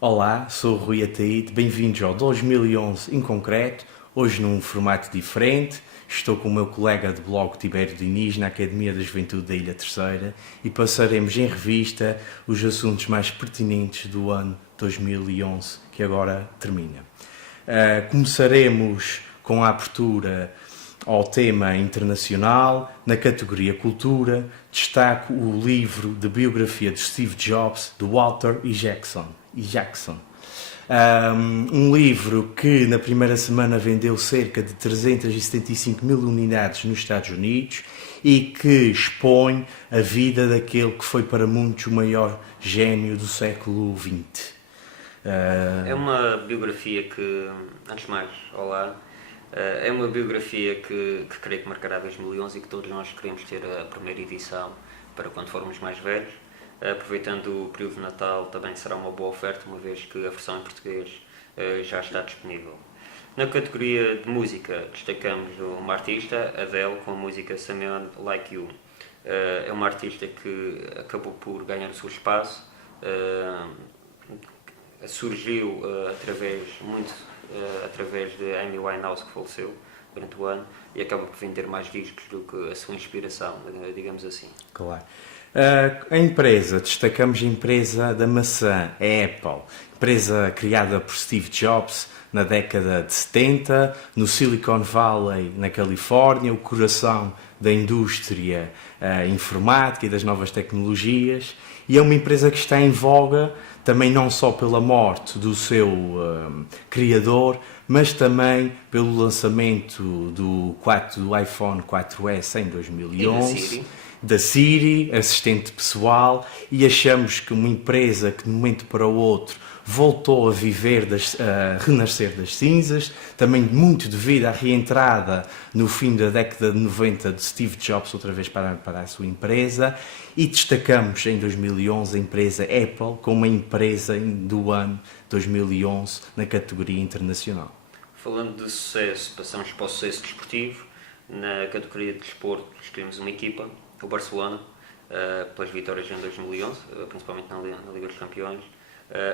Olá, sou o Rui Ataíde, bem-vindos ao 2011 em concreto, hoje num formato diferente. Estou com o meu colega de blog Tibério Diniz na Academia da Juventude da Ilha Terceira e passaremos em revista os assuntos mais pertinentes do ano 2011 que agora termina. Começaremos com a abertura ao tema internacional. Na categoria Cultura, destaco o livro de biografia de Steve Jobs, de Walter E. Jackson. Um livro que na primeira semana vendeu cerca de 375 mil unidades nos Estados Unidos e que expõe a vida daquele que foi para muitos o maior gênio do século XX. É uma biografia que, antes de mais, olá, é uma biografia que creio que marcará 2011 e que todos nós queremos ter a primeira edição para quando formos mais velhos. Aproveitando o período de Natal, também será uma boa oferta, uma vez que a versão em português já está disponível. Na categoria de música, destacamos uma artista, Adele, com a música Someone Like You. É uma artista que acabou por ganhar o seu espaço, surgiu através de Amy Winehouse, que faleceu durante o ano, e acaba por vender mais discos do que a sua inspiração, digamos assim. Claro. A empresa, destacamos a empresa da maçã, a Apple, empresa criada por Steve Jobs na década de 70, no Silicon Valley, na Califórnia, o coração da indústria informática e das novas tecnologias, e é uma empresa que está em voga também não só pela morte do seu criador, mas também pelo lançamento do iPhone 4S em 2011, da Siri, assistente pessoal, e achamos que uma empresa que de um momento para o outro voltou a renascer das cinzas, também muito devido à reentrada no fim da década de 90 de Steve Jobs outra vez para a sua empresa, e destacamos em 2011 a empresa Apple como uma empresa do ano 2011 na categoria internacional. Falando de sucesso, passamos para o sucesso desportivo. Na categoria de desporto escolhemos uma equipa, o Barcelona, pelas vitórias em 2011, principalmente na Liga dos Campeões.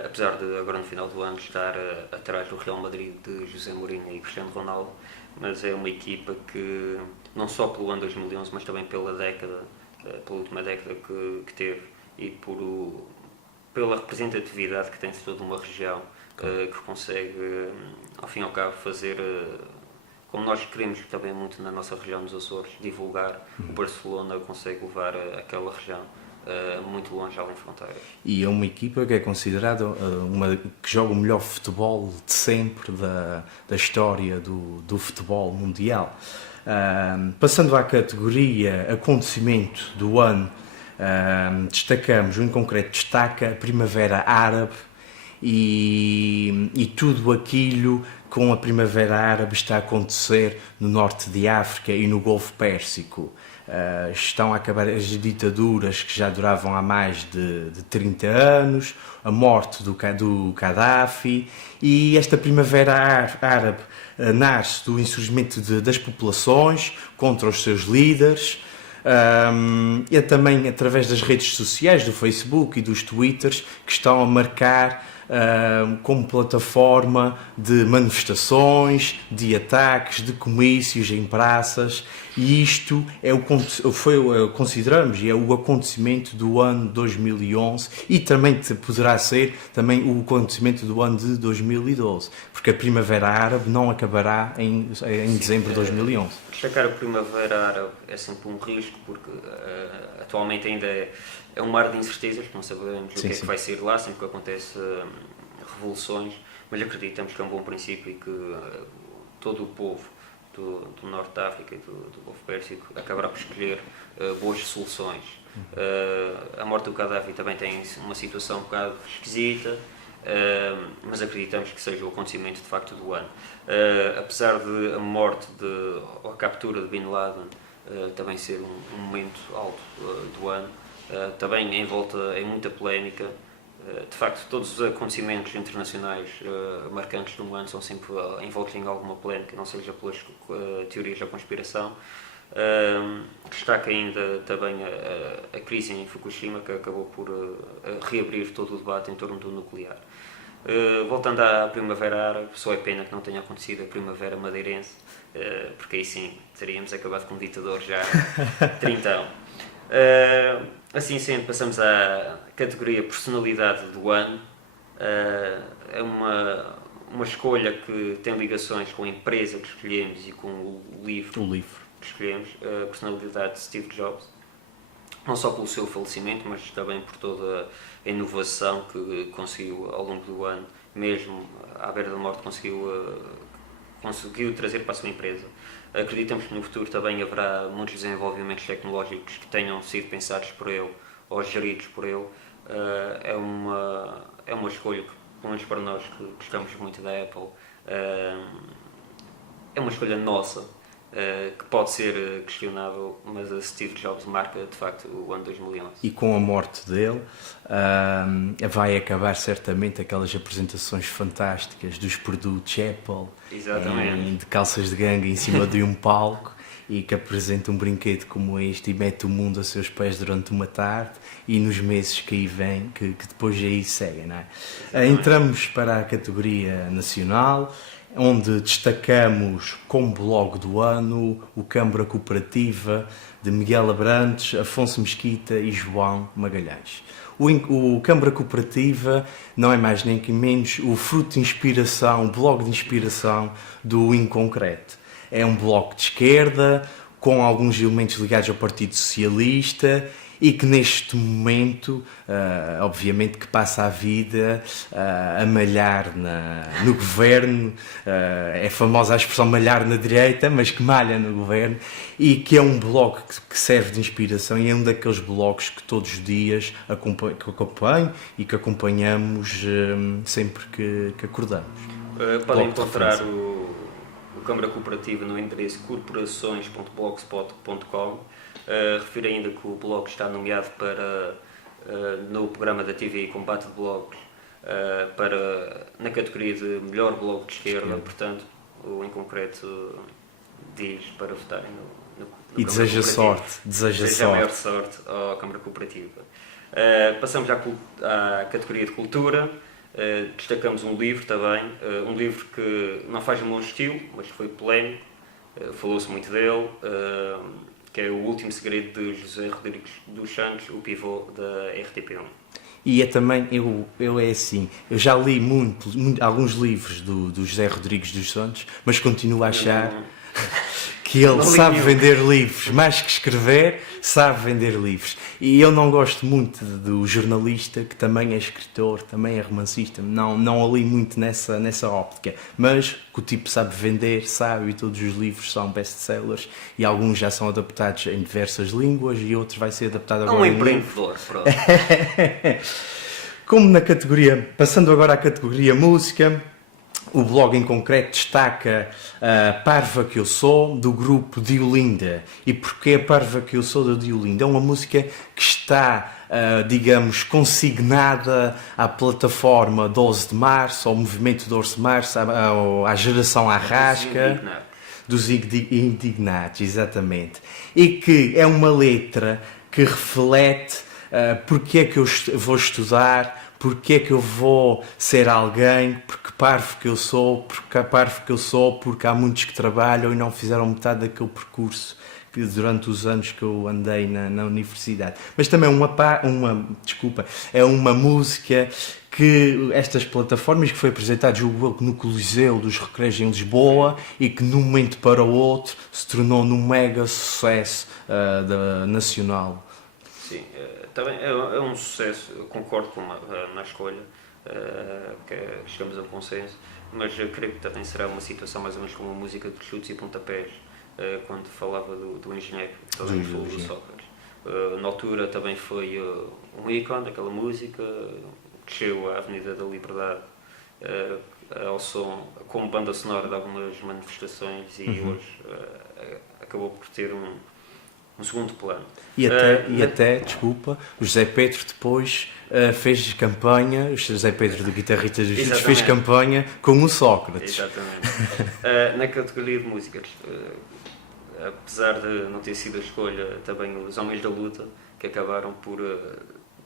Apesar de agora no final do ano estar atrás do Real Madrid de José Mourinho e Cristiano Ronaldo, mas é uma equipa que não só pelo ano 2011, mas também pela última década que teve e pela representatividade que tem de toda uma região, que consegue ao fim e ao cabo fazer, como nós queremos também muito na nossa região dos Açores, divulgar. O Barcelona consegue levar aquela região muito longe, além de fronteiras. E é uma equipa que é considerada que joga o melhor futebol de sempre da história do futebol mundial. Passando à categoria acontecimento do ano, destacamos, em concreto destaca a Primavera Árabe e tudo aquilo com a Primavera Árabe está a acontecer no norte de África e no Golfo Pérsico. Estão a acabar as ditaduras que já duravam há mais de 30 anos, a morte do Gaddafi, e esta Primavera Árabe nasce do insurgimento das populações contra os seus líderes, e também através das redes sociais, do Facebook e dos Twitters, que estão a marcar como plataforma de manifestações, de ataques, de comícios em praças, e isto consideramos e é o acontecimento do ano 2011 e também poderá ser também o acontecimento do ano de 2012, porque a Primavera Árabe não acabará em dezembro de 2011. Destacar a Primavera Árabe é sempre um risco, porque atualmente ainda é um mar de incertezas, que não sabemos o que é que vai ser lá, sempre que acontece revoluções, mas acreditamos que é um bom princípio e que todo o povo do Norte da África e do Golfo Pérsico acabará por escolher boas soluções. A morte do Gaddafi também tem uma situação um bocado esquisita, mas acreditamos que seja o acontecimento de facto do ano. Apesar de a morte ou a captura de Bin Laden também ser um momento alto do ano, também envolta em muita polémica. De facto, todos os acontecimentos internacionais marcantes de um ano são sempre envoltos em alguma polémica, não seja pelas teorias da conspiração. Destaca ainda também a crise em Fukushima, que acabou por reabrir todo o debate em torno do nuclear. Voltando à Primavera Árabe, só é pena que não tenha acontecido a Primavera Madeirense, porque aí sim teríamos acabado com um ditador já 30 assim sendo, passamos à categoria Personalidade do Ano. É uma escolha que tem ligações com a empresa que escolhemos e com o livro que escolhemos, a personalidade de Steve Jobs. Não só pelo seu falecimento, mas também por toda a inovação que conseguiu ao longo do ano, mesmo à beira da morte, conseguiu trazer para a sua empresa. Acreditamos que no futuro também haverá muitos desenvolvimentos tecnológicos que tenham sido pensados por ele ou geridos por ele. É uma escolha que, pelo menos para nós que gostamos muito da Apple, é uma escolha nossa, que pode ser questionável, mas a Steve Jobs marca de facto o ano 2011. E com a morte dele vai acabar certamente aquelas apresentações fantásticas dos produtos Apple. Exatamente. De calças de ganga em cima de um palco e que apresenta um brinquedo como este e mete o mundo a seus pés durante uma tarde, e nos meses que aí vêm, que depois aí seguem, não é? Entramos para a categoria nacional, onde destacamos como blog do ano o Câmara Cooperativa de Miguel Abrantes, Afonso Mesquita e João Magalhães. O Câmara Cooperativa não é mais nem que menos o fruto de inspiração, o blog de inspiração do Inconcreto. É um blog de esquerda, com alguns elementos ligados ao Partido Socialista, e que neste momento, obviamente, que passa a vida a malhar no governo, é famosa a expressão malhar na direita, mas que malha no governo, e que é um blog que serve de inspiração, e é um daqueles blogs que todos os dias acompanho e que acompanhamos sempre que acordamos. Podem encontrar o Câmara Cooperativa no endereço corporações.blogspot.com. Refiro ainda que o blog está nomeado no programa da TVI Combate de Blogs na categoria de melhor blog de esquerda, portanto, o Em Concreto diz para votarem no e deseja sorte. Deseja a maior sorte à Câmara Cooperativa. Passamos à categoria de cultura. Destacamos um livro também, um livro que não faz o meu estilo, mas que foi polémico, falou-se muito dele, que é O Último Segredo de José Rodrigues dos Santos, o pivô da RTP1. E é também, eu é assim, eu já li alguns livros do José Rodrigues dos Santos, mas continuo a achar que ele sabe vender livros, mais que escrever, sabe vender livros. E eu não gosto muito do jornalista, que também é escritor, também é romancista, não a li muito nessa óptica, mas que o tipo sabe vender, sabe, e todos os livros são best-sellers, e alguns já são adaptados em diversas línguas, e outros vai ser adaptado agora um empreendedor, pronto. Como na categoria, passando agora à categoria música, o blog Em Concreto destaca a Parva Que Eu Sou, do grupo Diolinda. E porquê a Parva Que Eu Sou, do Diolinda? É uma música que está, digamos, consignada à plataforma 12 de Março, ao movimento 12 de Março, à geração Arrasca, dos indignados, exatamente. E que é uma letra que reflete porque é que eu vou estudar, porque é que eu vou ser alguém, porque parvo que eu sou, porque há muitos que trabalham e não fizeram metade daquele percurso que durante os anos que eu andei na universidade. Mas também é uma música que estas plataformas, que foi apresentada, julgo eu, no Coliseu dos Recreios em Lisboa, e que de um momento para o outro se tornou num mega sucesso nacional. Sim, também é um sucesso, eu concordo na escolha, que chegamos a um consenso, mas eu creio que também será uma situação mais ou menos como a música de chutes e pontapés, quando falava do engenheiro, que também falou do Sócrates. Na altura também foi um ícone, aquela música, desceu à Avenida da Liberdade ao som, como banda sonora de algumas manifestações, e hoje acabou por ter um segundo plano. E até, desculpa, o José Pedro depois fez campanha, o José Pedro do Guitarrista dos Filhos fez campanha com o Sócrates. Exatamente. Na categoria de músicas, apesar de não ter sido a escolha, também os Homens da Luta, que acabaram por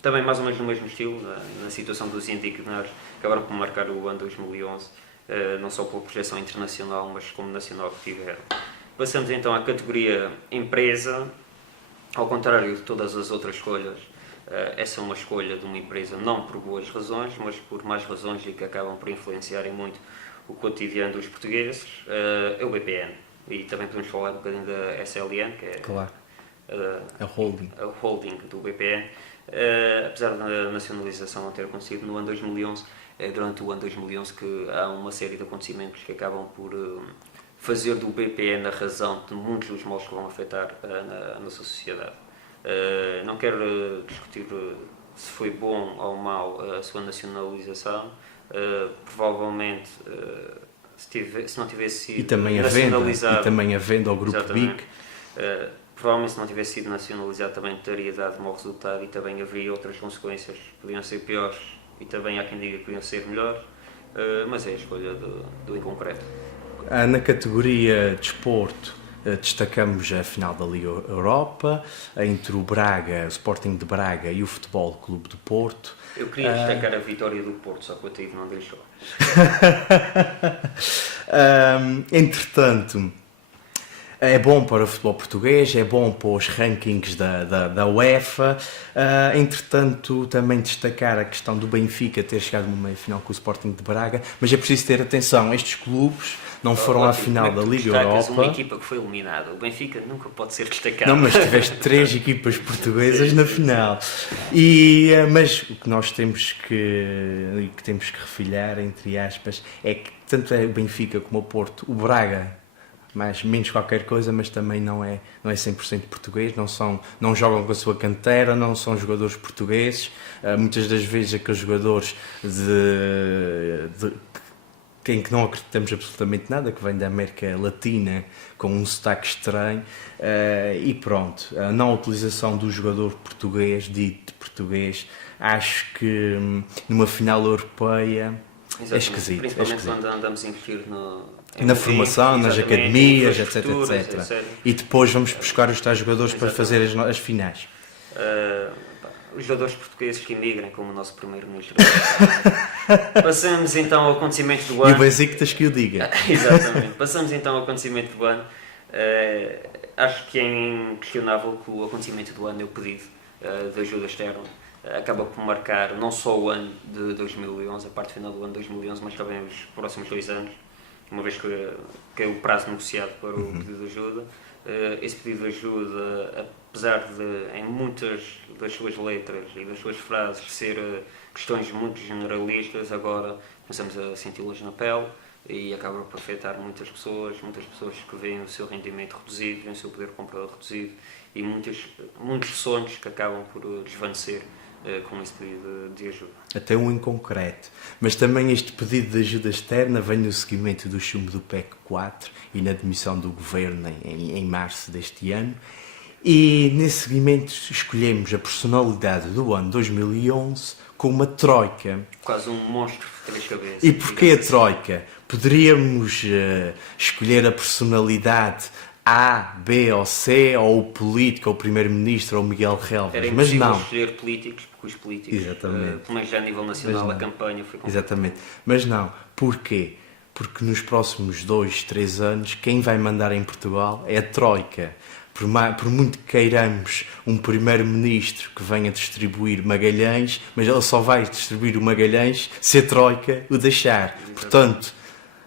também mais ou menos no mesmo estilo, na situação dos indignados, acabaram por marcar o ano 2011, não só pela projeção internacional, mas como nacional que tiveram. Passamos então à categoria empresa. Ao contrário de todas as outras escolhas, essa é uma escolha de uma empresa não por boas razões, mas por más razões e que acabam por influenciarem muito o cotidiano dos portugueses. É o BPN. E também podemos falar um bocadinho da SLN, que é Claro. A holding do BPN. Apesar da nacionalização não ter acontecido no ano 2011, é durante o ano 2011 que há uma série de acontecimentos que acabam por fazer do BPN a razão de muitos dos males que vão afetar a nossa sociedade. Não quero discutir se foi bom ou mau a sua nacionalização. Provavelmente, se não tivesse sido nacionalizado... E também a venda ao Grupo BIC. Provavelmente, se não tivesse sido nacionalizado, também teria dado mau resultado e também haveria outras consequências que podiam ser piores e também há quem diga que podiam ser melhores, mas é a escolha do inconcreto. Na categoria desporto, destacamos a final da Liga Europa, entre o Braga, o Sporting de Braga e o Futebol Clube do Porto. Eu queria destacar a vitória do Porto, só que o Ataíde não deixou. Entretanto, é bom para o futebol português, é bom para os rankings da UEFA. Entretanto, também destacar a questão do Benfica ter chegado numa meia-final com o Sporting de Braga, mas é preciso ter atenção, estes clubes não foram à final da Liga Europa. Uma equipa que foi eliminada, o Benfica nunca pode ser destacado. Não, mas tiveste 3 equipas portuguesas na final. Mas o que nós temos que refilhar, entre aspas, é que tanto é o Benfica como o Porto, o Braga, menos qualquer coisa, mas também não é 100% português, não jogam com a sua cantera, não são jogadores portugueses, muitas das vezes aqueles jogadores em que não acreditamos absolutamente nada, que vem da América Latina com um sotaque estranho, e pronto, a não utilização do jogador português, dito português, acho que numa final europeia é esquisito. Principalmente quando andamos a investir na formação, nas academias, etc. E depois vamos buscar os tais jogadores para fazer as finais. Os jogadores portugueses que emigrem, como o nosso primeiro-ministro. Passamos então ao acontecimento do ano. E o Besiktas que o diga. Exatamente. Passamos então ao acontecimento do ano. Acho que é inquestionável que o acontecimento do ano é o pedido de ajuda externa. Acaba por marcar não só o ano de 2011, a parte final do ano de 2011, mas também os próximos 2 anos, uma vez que é o prazo negociado para o pedido de ajuda. Esse pedido de ajuda, apesar de, em muitas das suas letras e das suas frases, ser questões muito generalistas, agora começamos a senti-las na pele e acaba por afetar muitas pessoas que veem o seu rendimento reduzido, veem o seu poder de compra reduzido e muitos sonhos que acabam por desvanecer com esse pedido de ajuda. Até um em concreto. Mas também este pedido de ajuda externa vem no seguimento do chumbo do PEC 4 e na demissão do governo em março deste ano. E nesse seguimento escolhemos a personalidade do ano 2011 com uma troika. Quase um monstro de 3 cabeças. E porquê a troika? Poderíamos escolher a personalidade A, B ou C, ou o político, ou o primeiro-ministro, ou o Miguel Relvas, mas não. Escolher políticos, porque os políticos, pelo menos já a nível nacional, a campanha foi complicada. Exatamente, mas não. Porquê? Porque nos próximos 2, 3 anos, quem vai mandar em Portugal é a troika. Por muito que queiramos um primeiro-ministro que venha distribuir Magalhães, mas ele só vai distribuir o Magalhães se a troika o deixar. Exatamente. Portanto,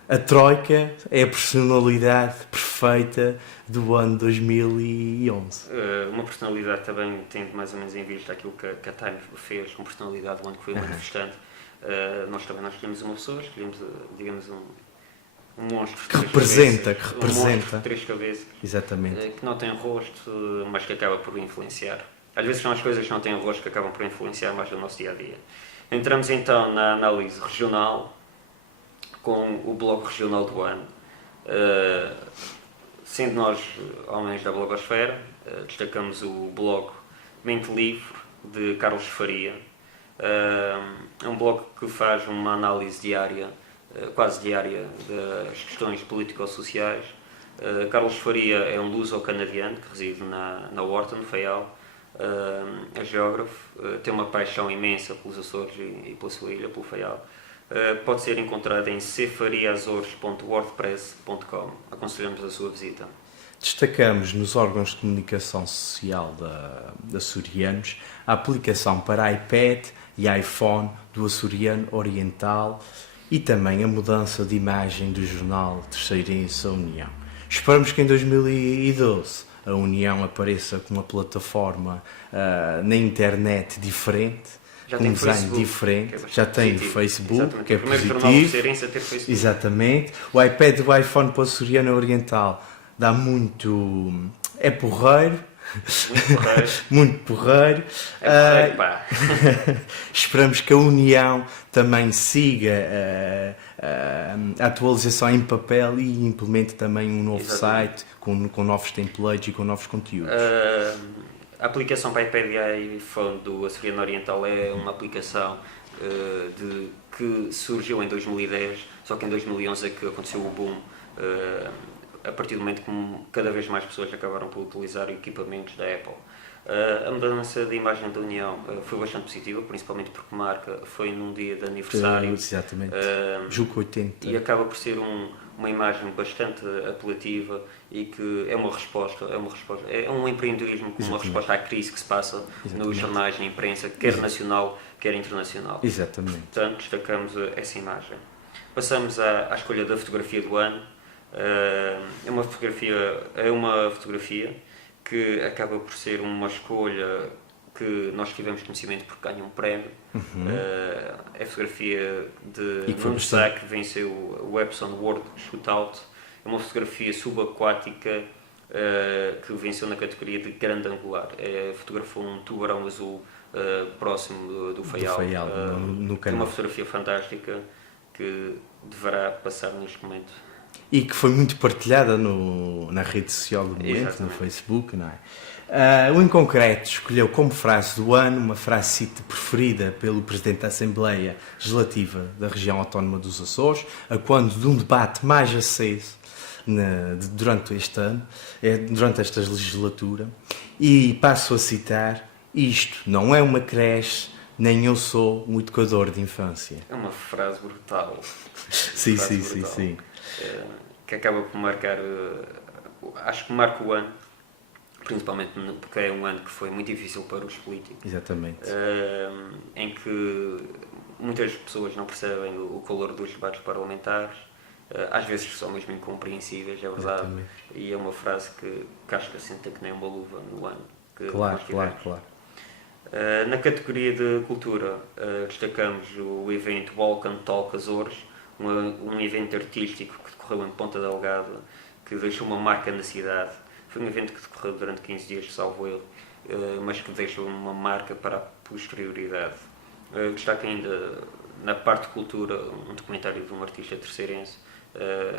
a troika é a personalidade perfeita do ano 2011. Uma personalidade também tendo mais ou menos em vista aquilo que a Time fez, uma personalidade do ano que foi manifestante. Nós escolhemos uma pessoa, escolhemos, digamos, um monstro que representa. Um monstro de 3 cabeças. Exatamente. Que não tem rosto, mas que acaba por influenciar. Às vezes são as coisas que não têm rosto que acabam por influenciar mais no nosso dia-a-dia. Entramos então na análise regional, com o blog regional do ano. Sendo nós homens da blogosfera, destacamos o blog Mente Livre, de Carlos Faria. É um blog que faz uma análise diária, quase diária, das questões político-sociais. Carlos Faria é um luso-canadiano que reside na Horta, no Faial. é geógrafo, tem uma paixão imensa pelos Açores e pela sua ilha, pelo Faial. Pode ser encontrado em cfariaazores.wordpress.com. Aconselhamos a sua visita. Destacamos nos órgãos de comunicação social da Açorianos a aplicação para iPad e iPhone do Açoriano Oriental e também a mudança de imagem do jornal Terceirense A União. Esperamos que em 2012 a União apareça com uma plataforma na internet diferente, já com um design diferente, já tem o Facebook, exatamente, que é o primeiro positivo. jornal terceirense a ter Facebook. Exatamente. O iPad e o iPhone para o Açoriano Oriental dá muito... é porreiro. Muito porreiro. Muito porreiro. É porreiro, pá. Esperamos que a União também siga a atualização em papel e implemente também um novo site com novos templates e com novos conteúdos. A aplicação para iPad e iPhone do Açoriano Oriental é uma aplicação que surgiu em 2010, só que em 2011 é que aconteceu o boom, a partir do momento que cada vez mais pessoas acabaram por utilizar equipamentos da Apple. A mudança de imagem da União foi bastante positiva, principalmente porque marca foi num dia de aniversário. Exatamente. Julgo 80. E acaba por ser uma imagem bastante apelativa e que é uma resposta, é um empreendedorismo com uma resposta à crise que se passa nos jornais e na imprensa, quer nacional, quer internacional. Exatamente. Portanto, destacamos essa imagem. Passamos à escolha da fotografia do ano. É uma fotografia que acaba por ser uma escolha que nós tivemos conhecimento porque ganha um prémio. É a fotografia de Nuno Sá, que venceu o Epson World Shootout. É uma fotografia subaquática que venceu na categoria de grande angular. Fotografou um tubarão azul próximo do Faial. No é canal. uma fotografia fantástica que deverá passar neste momento. E que foi muito partilhada na rede social do momento, Exatamente. no Facebook, não é? O Em Concreto escolheu como frase do ano uma frase preferida pelo Presidente da Assembleia Legislativa da Região Autónoma dos Açores, a quando de um debate mais aceso durante este ano, durante esta legislatura, e passo a citar: isto não é uma creche, nem eu sou um educador de infância. É uma frase brutal. Sim. Que acaba por marcar, acho que marca o ano, principalmente porque é um ano que foi muito difícil para os políticos. Exatamente. Em que muitas pessoas não percebem o calor dos debates parlamentares, às vezes são mesmo incompreensíveis, é verdade. Exatamente. E é uma frase que casca senta que nem uma luva no ano que Claro. Na categoria de cultura, destacamos o evento Walk and Talk Açores, um evento artístico que decorreu em Ponta Delgada, que deixou uma marca na cidade. Foi um evento que decorreu durante 15 dias, salvo erro, mas que deixou uma marca para a posterioridade. Destaco ainda, na parte de cultura, um documentário de um artista terceirense,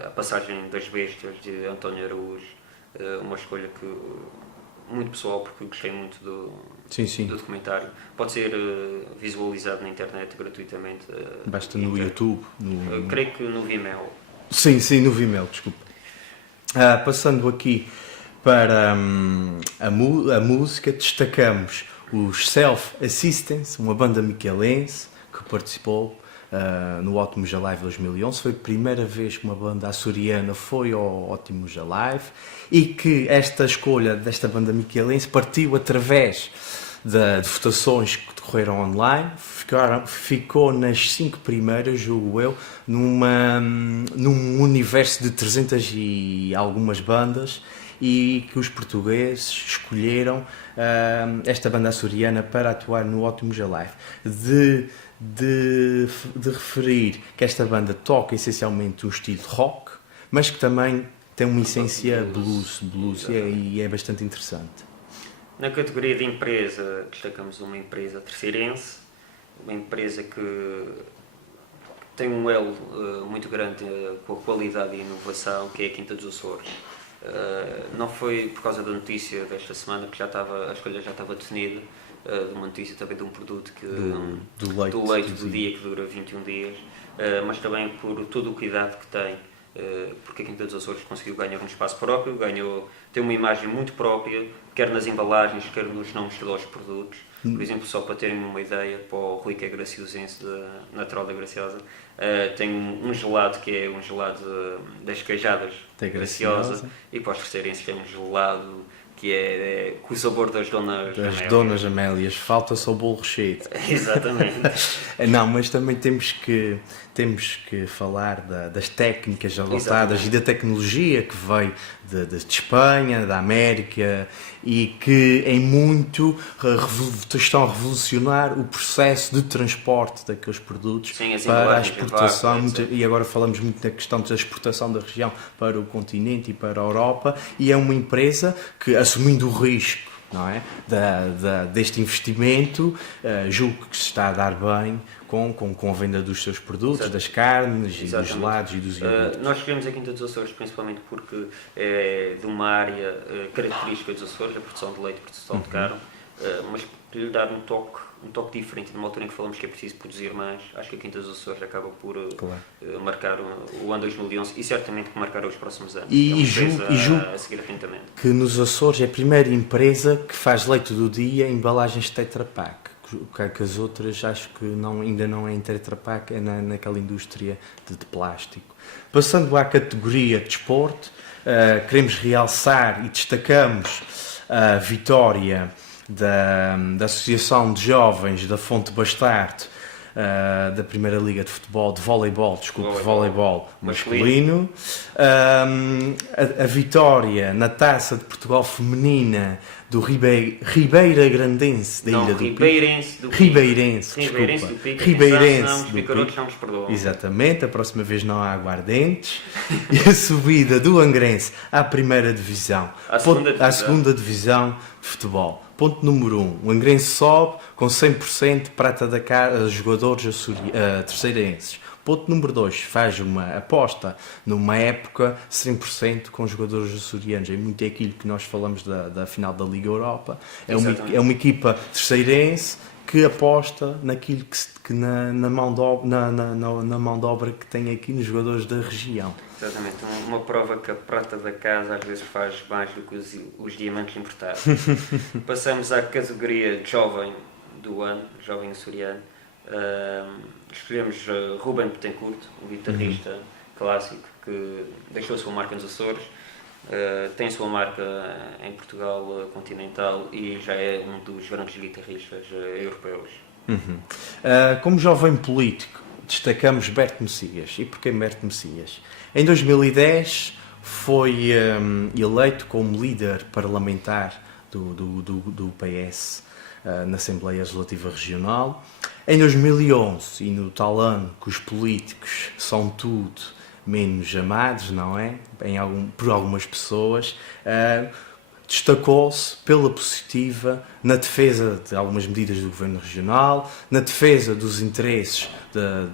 A Passagem das Bestas, de António Araújo, uma escolha muito pessoal, porque gostei muito do documentário. Pode ser visualizado na internet gratuitamente. Basta no YouTube. Creio que no Vimeo. Sim, no Vimeo, desculpa. Passando aqui para a música, destacamos os Self Assistance, uma banda miquelense que participou no Ótimos Alive 2011. Foi a primeira vez que uma banda açoriana foi ao Ótimos Alive e que esta escolha desta banda miquelense partiu através de votações que decorreram online. Ficou nas 5 primeiras, julgo eu, num universo de 300 e algumas bandas, e que os portugueses escolheram esta banda açoriana para atuar no Ótimos Alive. De referir que esta banda toca essencialmente um estilo rock, mas que também tem uma essência blues e é bastante interessante. Na categoria de empresa, destacamos uma empresa terceirense, uma empresa que tem um elo muito grande com a qualidade e inovação, que é a Quinta dos Açores. Não foi por causa da notícia desta semana que a escolha já estava definida, de uma notícia também de um produto do leite do dia, que dura 21 dias, mas também por todo o cuidado que tem porque a Quinta dos Açores conseguiu ganhar um espaço próprio, tem uma imagem muito própria, quer nas embalagens, quer nos nomes dos produtos. Por exemplo, só para terem uma ideia, para o Rui, que é graciosense, natural da Graciosa, tem um gelado que é um gelado das queijadas da Graciosa, e para os terceirenses tem um gelado que é com o sabor das Donas Amélias. Falta só o bolo recheio. Exatamente. Não, mas também temos que falar das técnicas adotadas e da tecnologia que veio de Espanha, da América, e que em muito estão a revolucionar o processo de transporte daqueles produtos. Sim, para a exportação, e agora falamos muito da questão da exportação da região para o continente e para a Europa, e é uma empresa que, assumindo o risco, não é, deste investimento, julgo que se está a dar bem com a venda dos seus produtos, Exato. Das carnes e dos gelados e dos iogurtes. Nós escolhemos a Quinta dos Açores principalmente porque é de uma área característica dos Açores, a produção de leite, a produção de carne, mas lhe dar um toque diferente. Numa altura em que falamos que é preciso produzir mais, acho que a Quinta dos Açores acaba por marcar o ano 2011 e certamente que marcará os próximos anos. E julgo a seguir atentamente. Que nos Açores é a primeira empresa que faz leite do dia em embalagens Tetra Pak. Que as outras acho que ainda não é em Tetra Pak, é naquela indústria de plástico. Passando à categoria de desporto, queremos realçar e destacamos a vitória da Associação de Jovens da Fonte Bastardo, da Primeira Liga de Futebol, de voleibol masculino. A vitória na Taça de Portugal Feminina do Ribeira Grandense da Ilha do Pico. Ribeirense do Pico. Ribeirense do Pico. Exatamente, a próxima vez não há aguardentes. E a subida do Angrense à primeira divisão, à segunda divisão de futebol. Ponto número 1, o Angrense sobe com 100% prata da casa, jogadores terceirenses. Ponto número 2, faz uma aposta numa época 100% com jogadores açorianos. É muito aquilo que nós falamos da final da Liga Europa. É uma equipa terceirense que aposta naquilo que na mão de obra que tem aqui nos jogadores da região. Exatamente, uma prova que a prata da casa às vezes faz mais do que os diamantes importados. Passamos à categoria de jovem do ano, jovem açoriano. Escolhemos Ruben Betancourt, um guitarrista clássico que deixou a sua marca nos Açores, tem a sua marca em Portugal continental e já é um dos grandes guitarristas europeus. Como jovem político, destacamos Berto Messias. E porquê Berto Messias? Em 2010 foi eleito como líder parlamentar do PS na Assembleia Legislativa Regional. Em 2011, e no tal ano que os políticos são tudo menos amados, não é? Por algumas pessoas, destacou-se pela positiva na defesa de algumas medidas do Governo Regional, na defesa dos interesses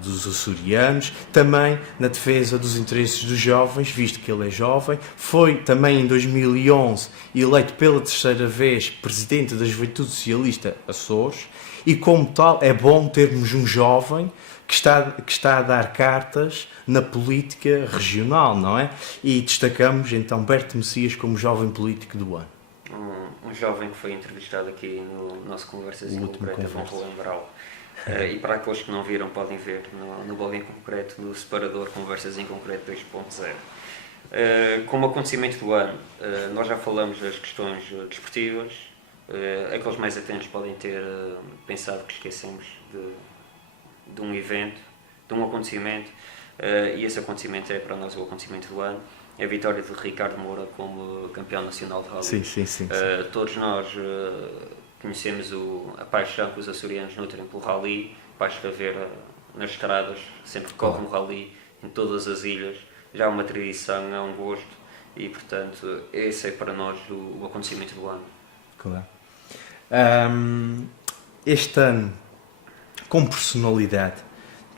dos açorianos, também na defesa dos interesses dos jovens, visto que ele é jovem. Foi também em 2011 eleito pela terceira vez Presidente da Juventude Socialista Açores, e como tal é bom termos um jovem que está a dar cartas na política regional, não é? E destacamos então Berto Messias como jovem político do ano. Um jovem que foi entrevistado aqui no nosso Conversas em Concreto, é bom relembrá-lo. E para aqueles que não viram, podem ver no blog em concreto, no separador Conversas em Concreto 2.0. Como acontecimento do ano, nós já falamos das questões desportivas. Aqueles mais atentos podem ter pensado que esquecemos de um evento, de um acontecimento, e esse acontecimento é para nós o acontecimento do ano. É a vitória de Ricardo Moura como campeão nacional de rally. Sim. Todos nós conhecemos a paixão que os açorianos nutrem pelo rally, basta ver nas estradas, sempre que corre um rally, em todas as ilhas, já é uma tradição, é um gosto, e portanto esse é para nós o acontecimento do ano. Claro. Este ano, com personalidade,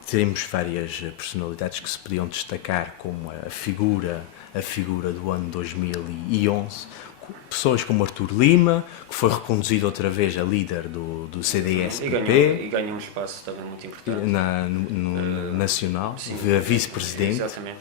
temos várias personalidades que se podiam destacar como a figura do ano 2011, pessoas como Artur Lima, que foi reconduzido outra vez a líder do CDS-PP. E ganhou um espaço também muito importante. No Nacional, vice-presidente. Exatamente.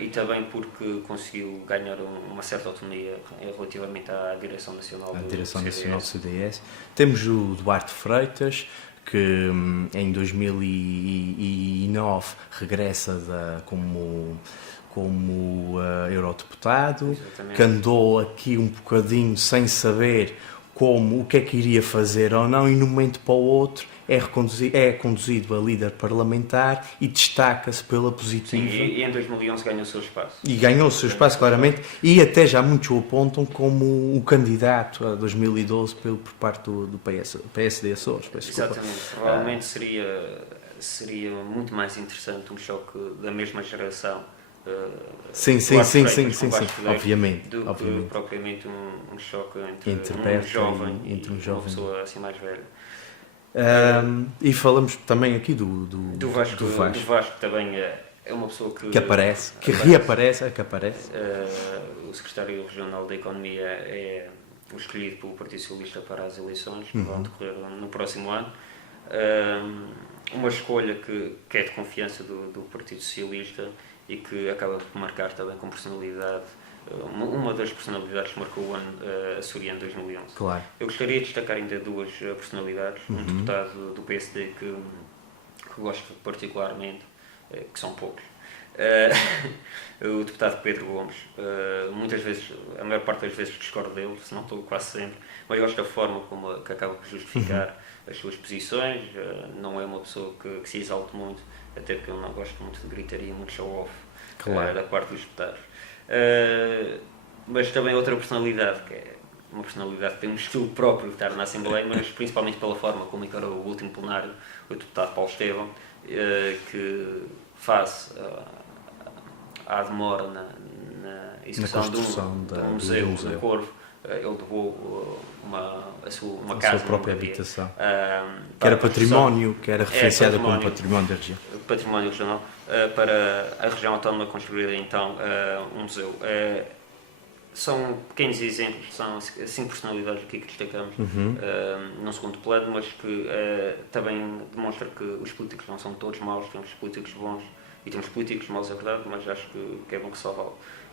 E também porque conseguiu ganhar uma certa autonomia relativamente à direção nacional do CDS. Temos o Duarte Freitas, que em 2009 regressa como eurodeputado. Exatamente. Que andou aqui um bocadinho sem saber o que é que iria fazer ou não, e de um momento para o outro é conduzido a líder parlamentar e destaca-se pela positiva. Sim, e em 2011 ganhou o seu espaço. E ganhou o seu espaço, claramente, e até já muitos o apontam como o candidato a 2012 por parte do PSD Açores. Exatamente. Provavelmente seria muito mais interessante um choque da mesma geração. Sim, obviamente. Do que propriamente um choque entre um jovem e uma pessoa assim mais velha. E falamos também aqui do Vasco. Do Vasco também é uma pessoa que aparece, que reaparece. O secretário regional da Economia é o escolhido pelo Partido Socialista para as eleições que vão decorrer no próximo ano. Uma escolha que é de confiança do Partido Socialista e que acaba por marcar também com personalidade, uma das personalidades que marcou o ano açoriano 2011. Claro. Eu gostaria de destacar ainda duas personalidades, um deputado do PSD que gosto particularmente, que são poucos. O deputado Pedro Gomes, muitas vezes, a maior parte das vezes discordo dele, se não estou quase sempre, mas eu gosto da forma que acaba por justificar as suas posições. Não é uma pessoa que se exalte muito, até porque eu não gosto muito de gritaria, muito show-off, claro, da parte dos deputados. Mas também outra personalidade, que é uma personalidade que tem um estilo próprio de estar na Assembleia, mas principalmente pela forma como encarou o último plenário, o deputado Paulo Estevão, que face à demora na execução do museu no Corvo, ele doou uma casa, sua própria habitação, que era património, que era referenciada como património da região. Património regional, para a região autónoma construir então um museu. São pequenos exemplos, são 5 personalidades aqui que destacamos num segundo plano, mas que também demonstra que os políticos não são todos maus, temos políticos bons e temos políticos maus, é verdade, mas acho que é bom que só vale.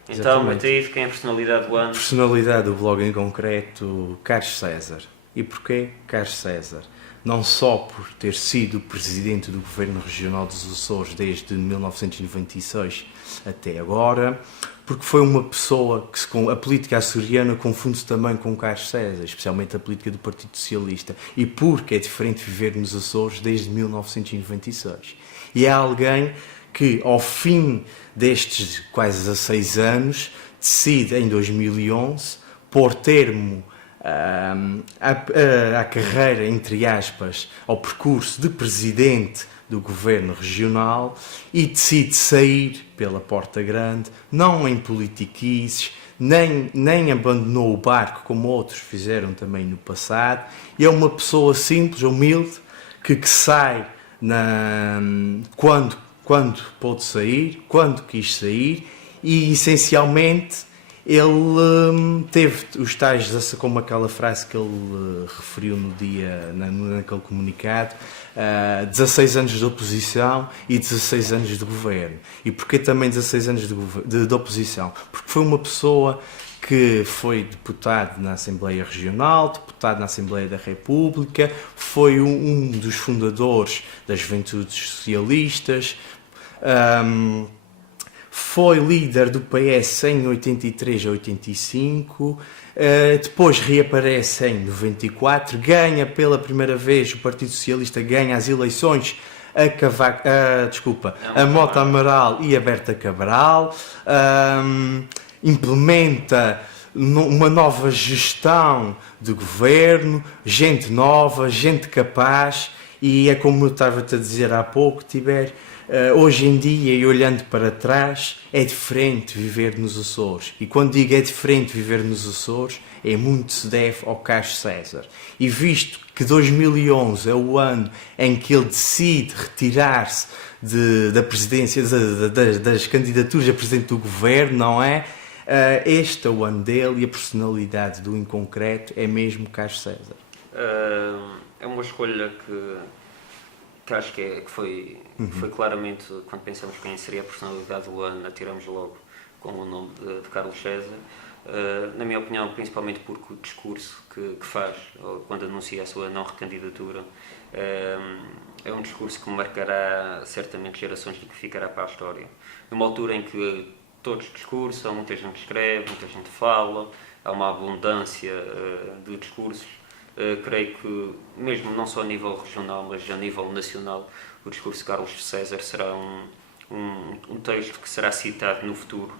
Então, Matheus, quem é a personalidade do ano? Personalidade do blog em concreto, Carlos César. E porquê Carlos César? Não só por ter sido presidente do Governo Regional dos Açores desde 1996 até agora, porque foi uma pessoa que a política açoriana confunde-se também com Carlos César, especialmente a política do Partido Socialista, e porque é diferente viver nos Açores desde 1996. E é alguém que, ao fim destes quase 16 anos, decide, em 2011, pôr termo à carreira, entre aspas, ao percurso de presidente do Governo Regional e decide sair pela porta grande, não em politiquices, nem abandonou o barco como outros fizeram também no passado. E é uma pessoa simples, humilde, que sai quando pôde sair, quando quis sair, e essencialmente ele teve os tais, como aquela frase que ele referiu naquele comunicado, 16 anos de oposição e 16 anos de governo. E porquê também 16 anos de oposição? Porque foi uma pessoa que foi deputado na Assembleia Regional, deputado na Assembleia da República, foi um dos fundadores das Juventudes Socialistas, foi líder do PS em 83 a 85, depois reaparece em 94, ganha pela primeira vez, o Partido Socialista ganha as eleições a Mota Amaral e a Berta Cabral, implementa uma nova gestão de governo, gente nova, gente capaz, e é como eu estava-te a dizer há pouco, Tiber, hoje em dia, e olhando para trás, é diferente viver nos Açores. E quando digo é diferente viver nos Açores, muito se deve ao Carlos César. E visto que 2011 é o ano em que ele decide retirar-se da presidência, das candidaturas a presidente do governo, não é? Este é o ano dele e a personalidade do Inconcreto é mesmo Carlos César. É uma escolha que acho que foi claramente, quando pensamos quem seria a personalidade do ano, atiramos logo com o nome de Carlos César. Na minha opinião, principalmente porque o discurso que faz, quando anuncia a sua não recandidatura, é um discurso que marcará certamente gerações e que ficará para a história. Numa altura em que todos discursam, muita gente escreve, muita gente fala, há uma abundância de discursos. Creio que, mesmo não só a nível regional, mas a nível nacional, o discurso de Carlos César será um texto que será citado no futuro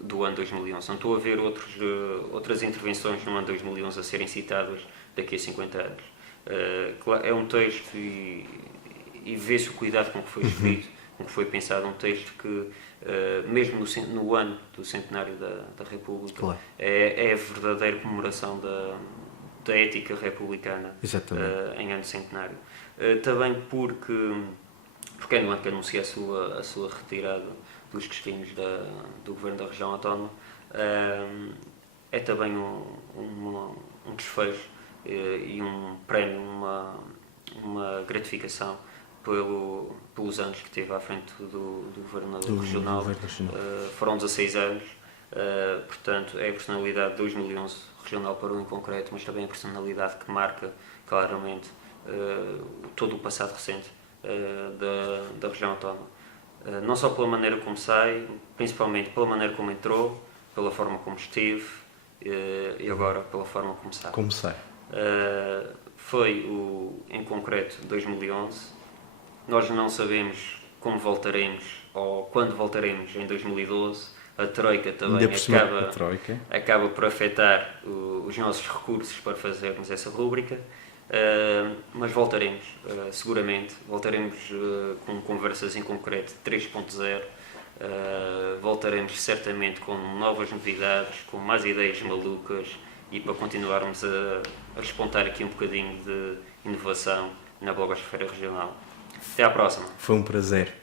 do ano 2011. Não estou a ver outras intervenções no ano 2011 a serem citadas daqui a 50 anos. É um texto e vê-se o cuidado com que foi escrito, com que foi pensado, um texto que, mesmo no ano do centenário da República, claro, é a verdadeira comemoração da ética republicana em ano centenário. Também porque é no ano que anuncia a sua retirada dos destinos do Governo da Região Autónoma. É também um desfecho e um prémio, uma gratificação pelos anos que teve à frente do Governo Regional. Foram 16 anos, portanto é a personalidade de 2011 regional para o Inconcreto, mas também a personalidade que marca claramente todo o passado recente da região autónoma. Não só pela maneira como sai, principalmente pela maneira como entrou, pela forma como esteve e agora pela forma como sai. Como sai. Foi em concreto 2011. Nós não sabemos como voltaremos ou quando voltaremos em 2012. A Troika também acaba por afetar os nossos recursos para fazermos essa rúbrica. Mas voltaremos, seguramente. Voltaremos com conversas em concreto 3.0. Voltaremos certamente com novas novidades, com mais ideias malucas e para continuarmos a despontar aqui um bocadinho de inovação na blogosfera regional. Até à próxima. Foi um prazer.